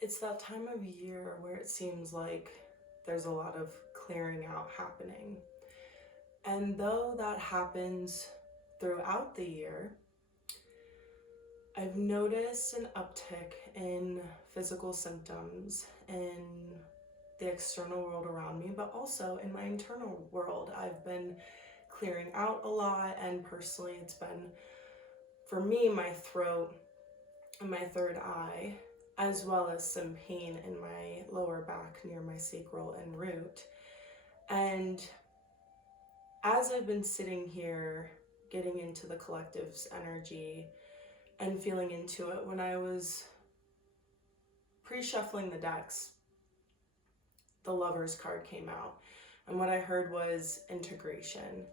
It's that time of year where it seems like there's a lot of clearing out happening. And though that happens throughout the year, I've noticed an uptick in physical symptoms in the external world around me, but also in my internal world. I've been clearing out a lot, and personally, it's been, for me, my throat and my third eye, as well as some pain in my lower back near my sacral and root. And as I've been sitting here getting into the collective's energy and feeling into it, when I was pre-shuffling the decks, the Lover's card came out. And what I heard was integration.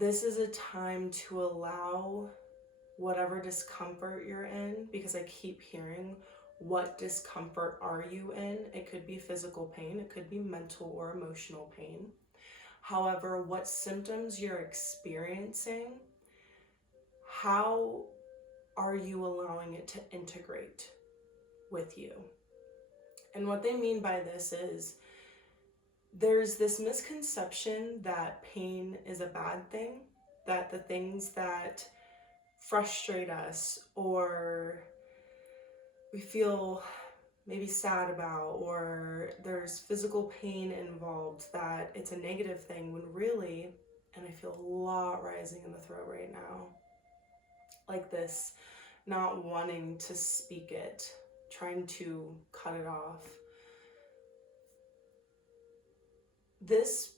This is a time to allow whatever discomfort you're in, because I keep hearing, what discomfort are you in? It could be physical pain, it could be mental or emotional pain. However, what symptoms you're experiencing, how are you allowing it to integrate with you? And what they mean by this is, there's this misconception that pain is a bad thing, that the things that frustrate us or we feel maybe sad about, or there's physical pain involved, that it's a negative thing, when really, and I feel a lot rising in the throat right now, like this, not wanting to speak it, trying to cut it off. There's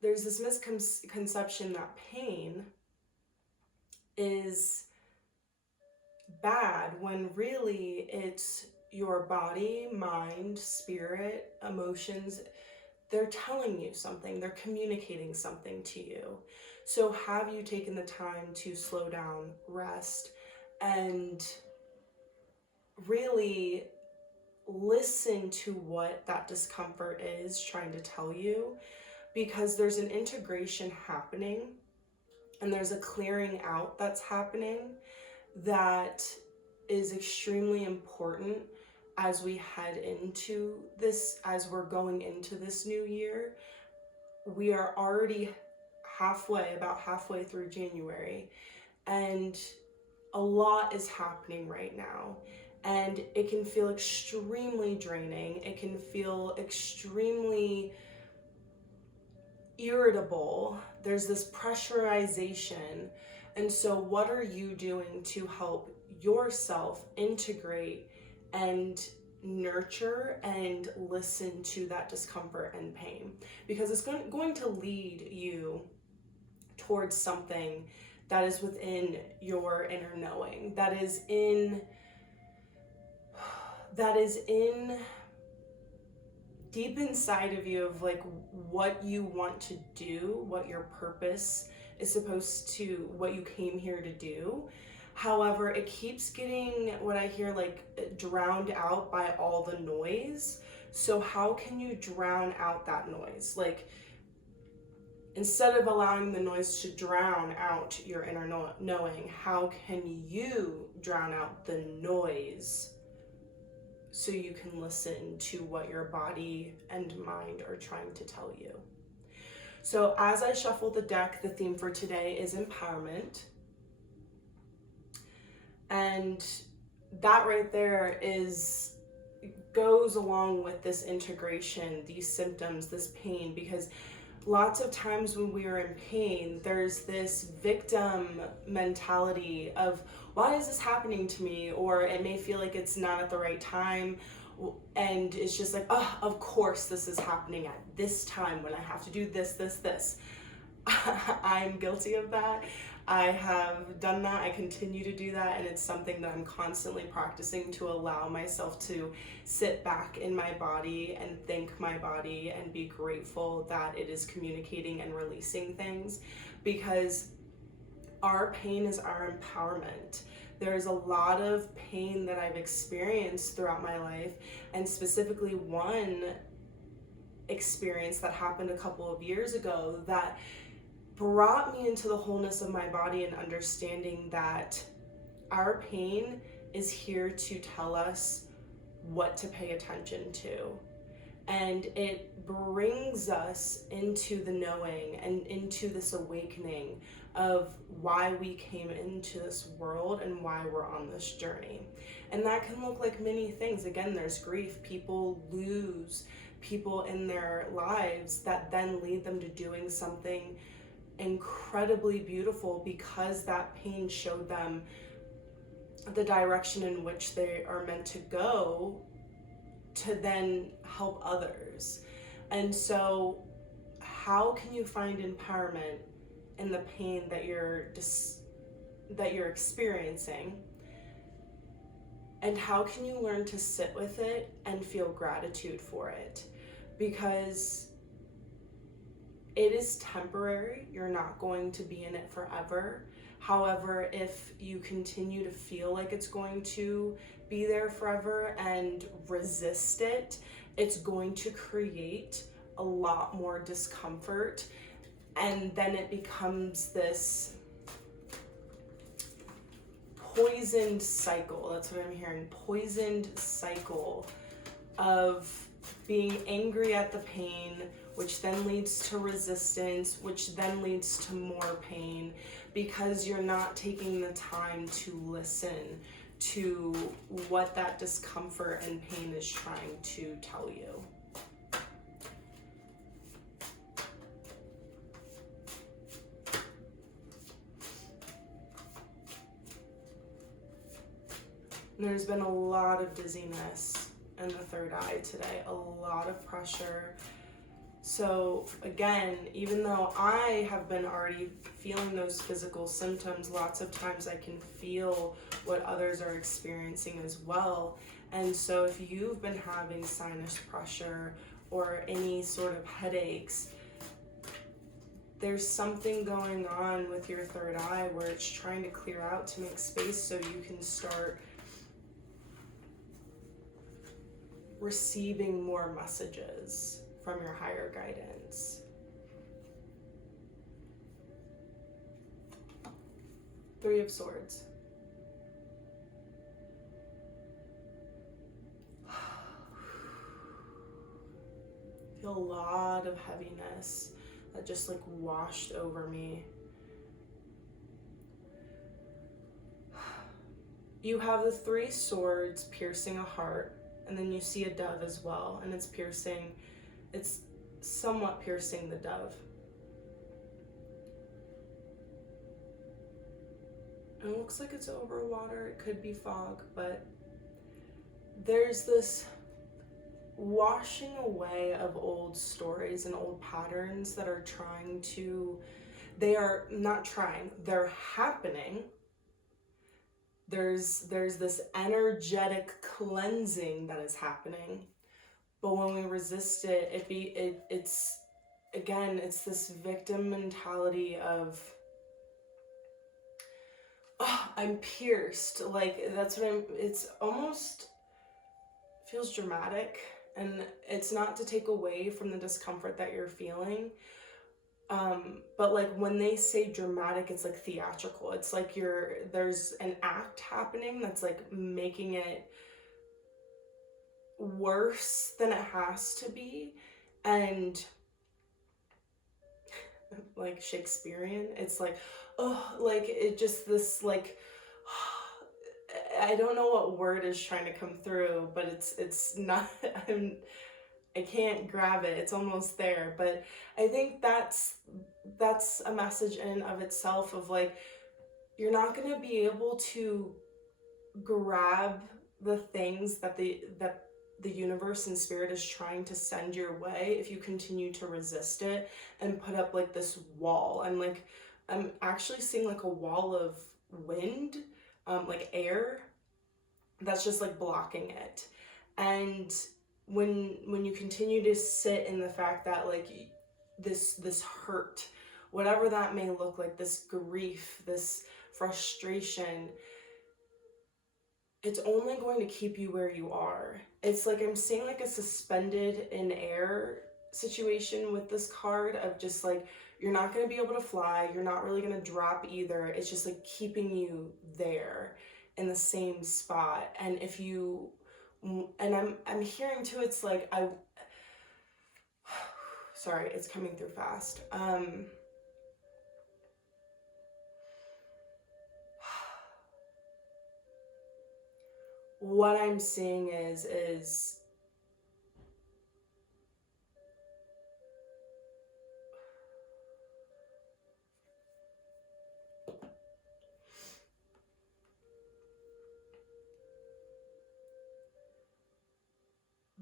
this misconception that pain is bad, when really it's your body, mind, spirit, emotions. They're telling you something, they're communicating something to you. So have you taken the time to slow down, rest, and really listen to what that discomfort is trying to tell you? Because there's an integration happening and there's a clearing out that's happening that is extremely important as we head into this, as we're going into this new year. We are already about halfway through January, and a lot is happening right now. And it can feel extremely draining. It can feel extremely irritable. There's this pressurization. And so what are you doing to help yourself integrate and nurture and listen to that discomfort and pain? Because it's going to lead you towards something that is within your inner knowing, that is in deep inside of you, of like what you want to do, what your purpose is supposed to, what you came here to do. However, it keeps getting, what I hear, like drowned out by all the noise. So how can you drown out that noise? Like, instead of allowing the noise to drown out your inner knowing, how can you drown out the noise so you can listen to what your body and mind are trying to tell you? So as I shuffle the deck, the theme for today is empowerment. And that right there goes along with this integration, these symptoms, this pain, because lots of times when we are in pain, there's this victim mentality of, why is this happening to me? Or it may feel like it's not at the right time. And it's just like, oh, of course this is happening at this time when I have to do this. I'm guilty of that. I have done that. I continue to do that. And it's something that I'm constantly practicing, to allow myself to sit back in my body and thank my body and be grateful that it is communicating and releasing things, because our pain is our empowerment. There's a lot of pain that I've experienced throughout my life, and specifically one experience that happened a couple of years ago that brought me into the wholeness of my body and understanding that our pain is here to tell us what to pay attention to. And it brings us into the knowing and into this awakening of why we came into this world and why we're on this journey. And that can look like many things. Again, there's grief. People lose people in their lives that then lead them to doing something incredibly beautiful because that pain showed them the direction in which they are meant to go to then help others. And so how can you find empowerment in the pain that you're experiencing? And how can you learn to sit with it and feel gratitude for it? Because it is temporary. You're not going to be in it forever. However, if you continue to feel like it's going to be there forever and resist it, it's going to create a lot more discomfort. And then it becomes this poisoned cycle. That's what I'm hearing. Poisoned cycle of being angry at the pain, which then leads to resistance, which then leads to more pain, because you're not taking the time to listen to what that discomfort and pain is trying to tell you. There's been a lot of dizziness in the third eye today, a lot of pressure. So again, even though I have been already feeling those physical symptoms, lots of times I can feel what others are experiencing as well. And so if you've been having sinus pressure or any sort of headaches, there's something going on with your third eye where it's trying to clear out to make space so you can start receiving more messages from your higher guidance. Three of Swords. Feel a lot of heaviness that just like washed over me. You have the Three Swords piercing a heart, and then you see a dove as well, and it's somewhat piercing the dove. And it looks like it's over water, it could be fog, but there's this washing away of old stories and old patterns that are they're happening. There's this energetic cleansing that is happening, but when we resist it, it's this victim mentality of, oh, I'm pierced. Like it's almost feels dramatic, and it's not to take away from the discomfort that you're feeling. But like when they say dramatic, it's like theatrical. It's like there's an act happening that's like making it worse than it has to be. And like Shakespearean, it's like, oh, like it just this like, I don't know what word is trying to come through, but it's not, I can't grab it. It's almost there. But I think that's a message in and of itself of like, you're not going to be able to grab the things that the universe and spirit is trying to send your way if you continue to resist it and put up like this wall. I'm actually seeing like a wall of wind, like air that's just like blocking it. And when you continue to sit in the fact that like this hurt, whatever that may look like, this grief, this frustration, it's only going to keep you where you are. It's like I'm seeing like a suspended in air situation with this card of just like, you're not going to be able to fly, you're not really going to drop either. It's just like keeping you there. in the same spot. And if you, and I'm hearing too, it's like, sorry, it's coming through fast. What I'm seeing is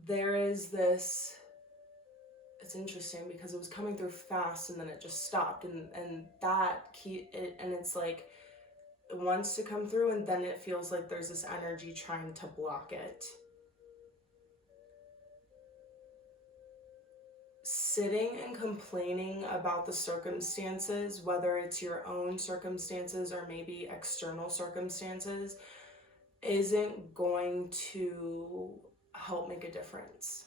there is this, it's interesting because it was coming through fast and then it just stopped, and that key it, and it's like it wants to come through and then it feels like there's this energy trying to block it. Sitting and complaining about the circumstances, whether it's your own circumstances or maybe external circumstances, isn't going to help make a difference.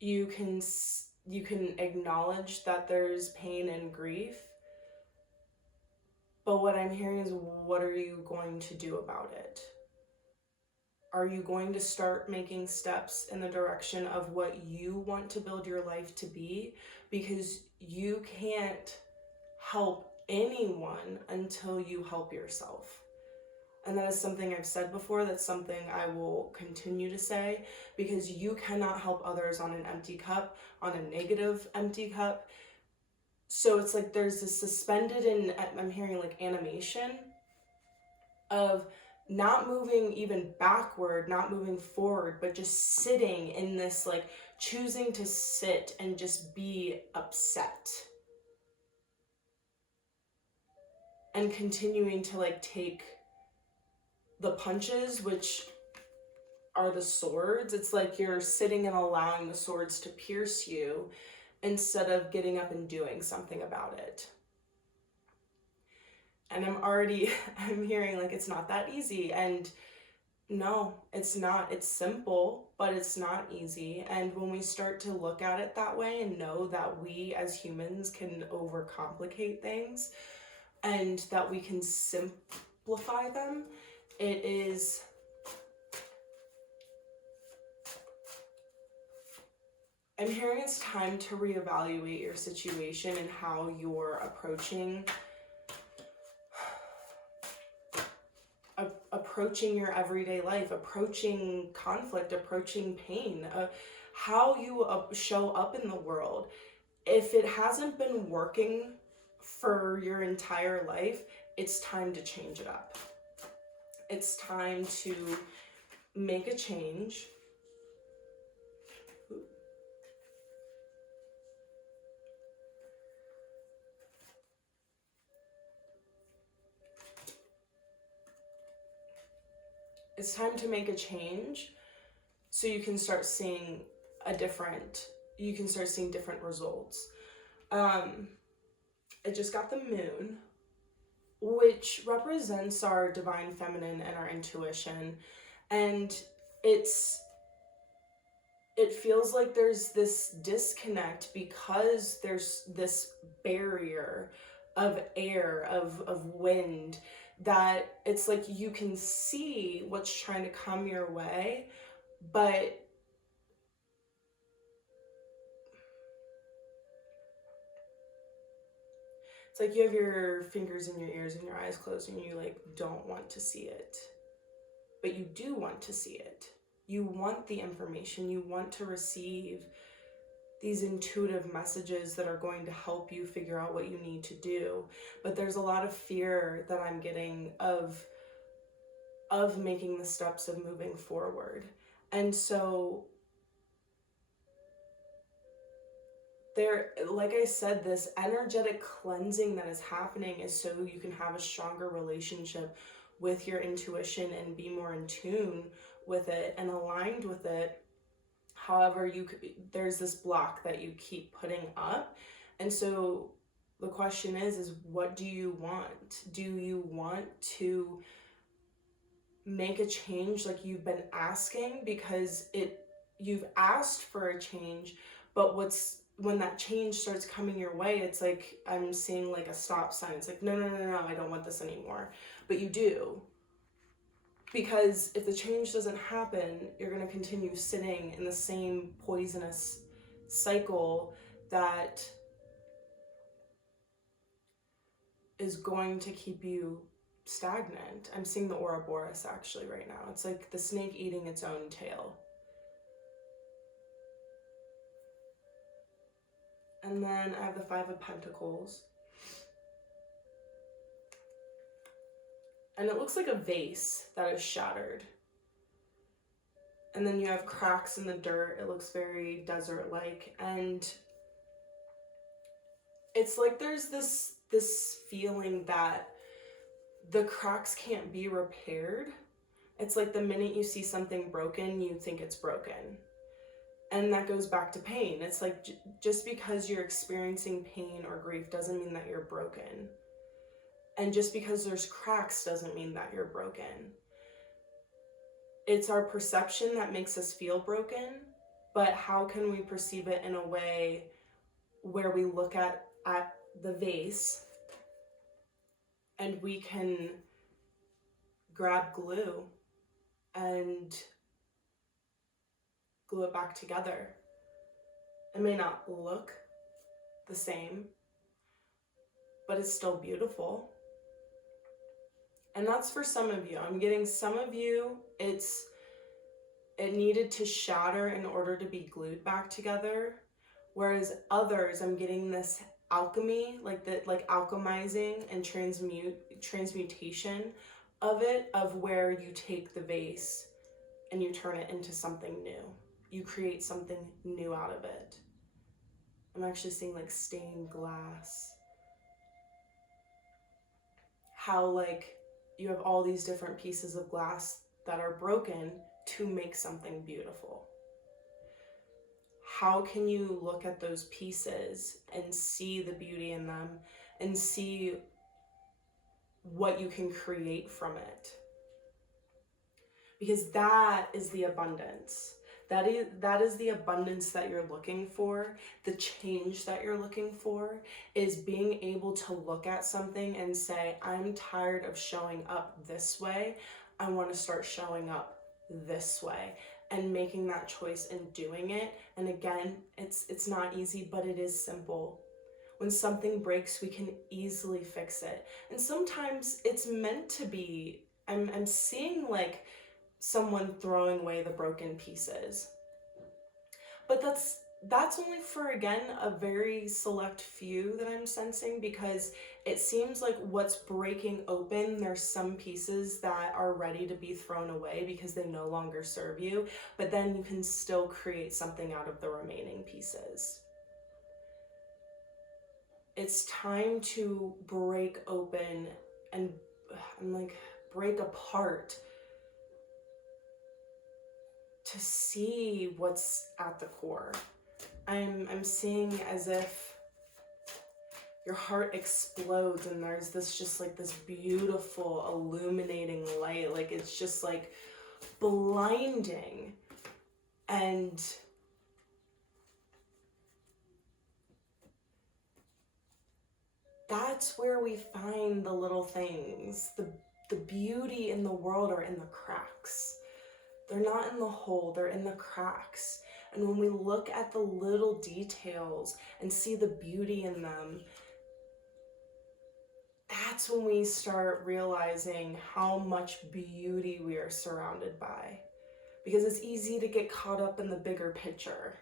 You can acknowledge that there's pain and grief, but what I'm hearing is, what are you going to do about it? Are you going to start making steps in the direction of what you want to build your life to be? Because you can't help anyone until you help yourself. And that is something I've said before. That's something I will continue to say, because you cannot help others on an empty cup, on a negative empty cup. So it's like there's this suspended in, I'm hearing like animation of not moving even backward, not moving forward, but just sitting in this, like choosing to sit and just be upset. And continuing to like take the punches, which are the swords. It's like you're sitting and allowing the swords to pierce you instead of getting up and doing something about it. And I'm hearing like it's not that easy. And no, it's not. It's simple, but it's not easy. And when we start to look at it that way and know that we as humans can overcomplicate things and that we can simplify them, it is I'm hearing it's time to reevaluate your situation and how you're approaching your everyday life, approaching conflict, approaching pain, how you show up in the world. If it hasn't been working for your entire life, it's time to change it up. It's time to make a change. It's time to make a change so you can start seeing different results. I just got the moon, which represents our divine feminine and our intuition. And it feels like there's this disconnect because there's this barrier of air, of wind, that it's like you can see what's trying to come your way, but it's like you have your fingers in your ears and your eyes closed and you like don't want to see it, but you do want to see it. You want the information, you want to receive these intuitive messages that are going to help you figure out what you need to do. But there's a lot of fear that I'm getting of making the steps of moving forward. And so there, like I said, this energetic cleansing that is happening is so you can have a stronger relationship with your intuition and be more in tune with it and aligned with it. However, there's this block that you keep putting up. And so the question is what do you want? Do you want to make a change like you've been asking? Because you've asked for a change, but what's when that change starts coming your way, it's like I'm seeing like a stop sign. It's like, no, I don't want this anymore. But you do. Because if the change doesn't happen, you're going to continue sitting in the same poisonous cycle that is going to keep you stagnant. I'm seeing the Ouroboros actually right now. It's like the snake eating its own tail. And then I have the Five of Pentacles. And it looks like a vase that is shattered. And then you have cracks in the dirt. It looks very desert-like. And it's like there's this feeling that the cracks can't be repaired. It's like the minute you see something broken, you think it's broken. And that goes back to pain. It's like just because you're experiencing pain or grief doesn't mean that you're broken. And just because there's cracks doesn't mean that you're broken. It's our perception that makes us feel broken, but how can we perceive it in a way where we look at the vase and we can grab glue and glue it back together? It may not look the same, but it's still beautiful. And that's for some of you. I'm getting some of you, it needed to shatter in order to be glued back together. Whereas others, I'm getting this alchemy, like alchemizing and transmutation of it, of where you take the vase and you turn it into something new. You create something new out of it. I'm actually seeing like stained glass. How like you have all these different pieces of glass that are broken to make something beautiful. How can you look at those pieces and see the beauty in them and see what you can create from it? Because that is the abundance. That is the abundance that you're looking for. The change that you're looking for is being able to look at something and say, I'm tired of showing up this way. I want to start showing up this way, and making that choice and doing it. And again, it's not easy, but it is simple. When something breaks, we can easily fix it. And sometimes it's meant to be. I'm seeing like someone throwing away the broken pieces. But that's only for, again, a very select few that I'm sensing, because it seems like what's breaking open, there's some pieces that are ready to be thrown away because they no longer serve you, but then you can still create something out of the remaining pieces. It's time to break open and break apart to see what's at the core. I'm seeing as if your heart explodes and there's this beautiful illuminating light. Like it's just like blinding. And that's where we find the little things. The beauty in the world are in the cracks. They're not in the hole, they're in the cracks. And when we look at the little details and see the beauty in them, that's when we start realizing how much beauty we are surrounded by. Because it's easy to get caught up in the bigger picture.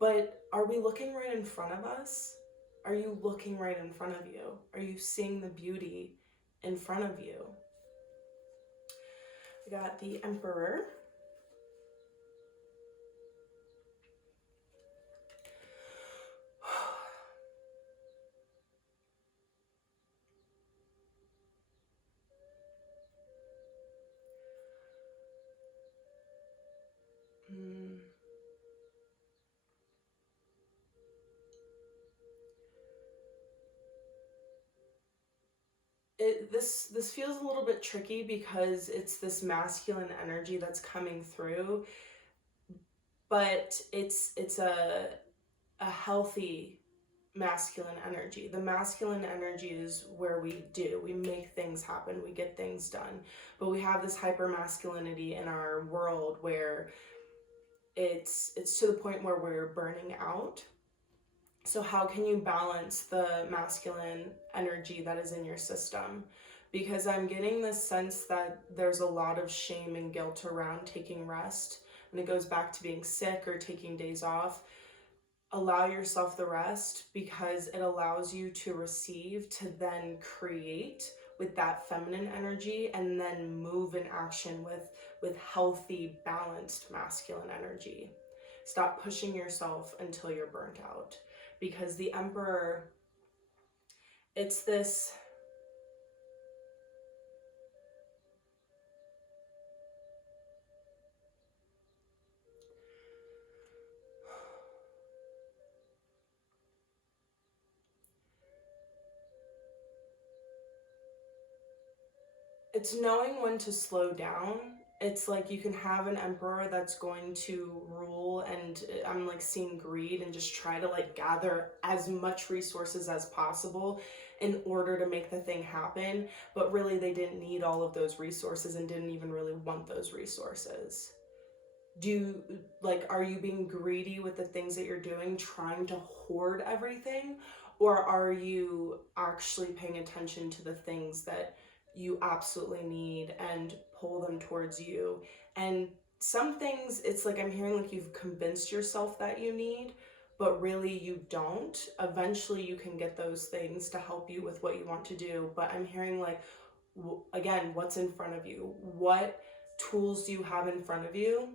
But are we looking right in front of us? Are you looking right in front of you? Are you seeing the beauty in front of you? We got the Emperor. This feels a little bit tricky because it's this masculine energy that's coming through, but it's a a healthy masculine energy. The masculine energy is where we make things happen, we get things done. But we have this hyper masculinity in our world where it's to the point where we're burning out. So how can you balance the masculine energy that is in your system? Because I'm getting this sense that there's a lot of shame and guilt around taking rest. And it goes back to being sick or taking days off. Allow yourself the rest because it allows you to receive, to then create with that feminine energy, and then move in action with healthy, balanced masculine energy. Stop pushing yourself until you're burnt out. Because the Emperor, it's this, it's knowing when to slow down. It's like you can have an emperor that's going to rule, and I'm like seeing greed and just try to like gather as much resources as possible in order to make the thing happen, but really they didn't need all of those resources and didn't even really want those resources. Are you being greedy with the things that you're doing, trying to hoard everything, or are you actually paying attention to the things that you absolutely need and pull them towards you? And some things, it's like I'm hearing like you've convinced yourself that you need, but really you don't. Eventually you can get those things to help you with what you want to do, but I'm hearing like, again, what's in front of you? What tools do you have in front of you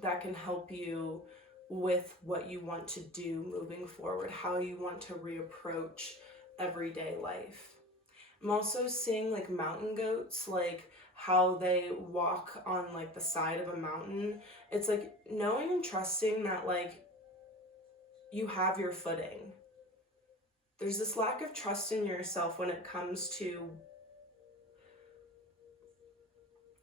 that can help you with what you want to do moving forward, how you want to reapproach everyday life? I'm also seeing like mountain goats, like how they walk on like the side of a mountain. It's like knowing and trusting that like you have your footing. There's this lack of trust in yourself when it comes to,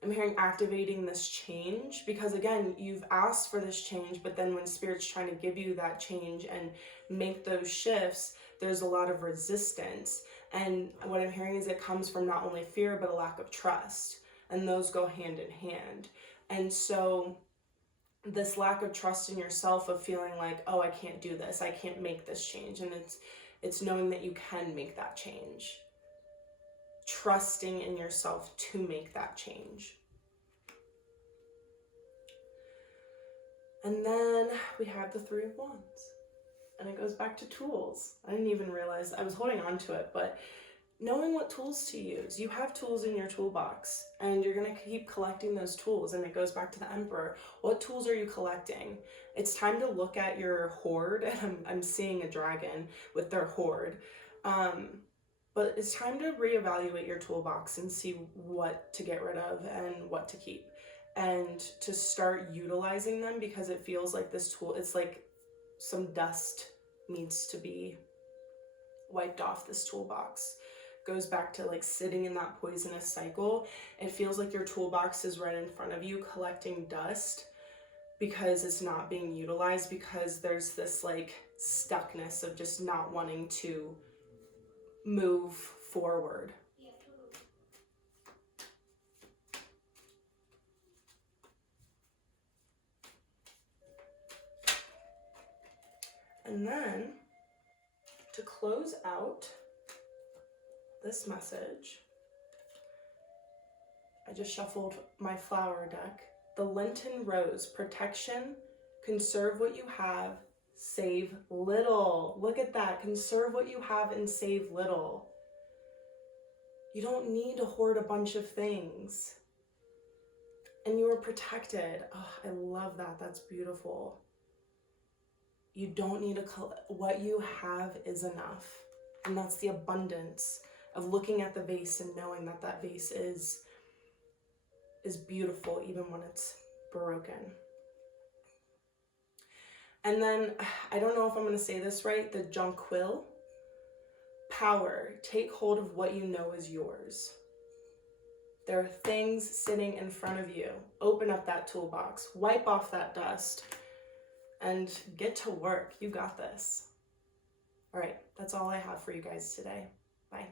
I'm hearing activating this change, because again, you've asked for this change, but then when Spirit's trying to give you that change and make those shifts, there's a lot of resistance. And what I'm hearing is it comes from not only fear, but a lack of trust. And those go hand in hand. And so this lack of trust in yourself, of feeling like, oh, I can't do this, I can't make this change. And it's knowing that you can make that change. Trusting in yourself to make that change. And then we have the Three of Wands. And it goes back to tools. I didn't even realize, I was holding on to it, but knowing what tools to use. You have tools in your toolbox, and you're going to keep collecting those tools. And it goes back to the Emperor. What tools are you collecting? It's time to look at your hoard. And I'm seeing a dragon with their hoard. But it's time to reevaluate your toolbox and see what to get rid of and what to keep, and to start utilizing them, because it feels like this tool, it's like some dust needs to be wiped off this toolbox. Goes back to like sitting in that poisonous cycle. It feels like your toolbox is right in front of you collecting dust because it's not being utilized, because there's this like stuckness of just not wanting to move forward. And then to close out this message, I just shuffled my flower deck. The Lenten Rose, protection, conserve what you have, save little. Look at that, conserve what you have and save little. You don't need to hoard a bunch of things. And you are protected. Oh, I love that, that's beautiful. You don't need what you have is enough. And that's the abundance of looking at the vase and knowing that that vase is beautiful even when it's broken. And then, I don't know if I'm going to say this right, the jonquil. Power, take hold of what you know is yours. There are things sitting in front of you. Open up that toolbox, wipe off that dust, and get to work. You got this. All right, that's all I have for you guys today. Bye.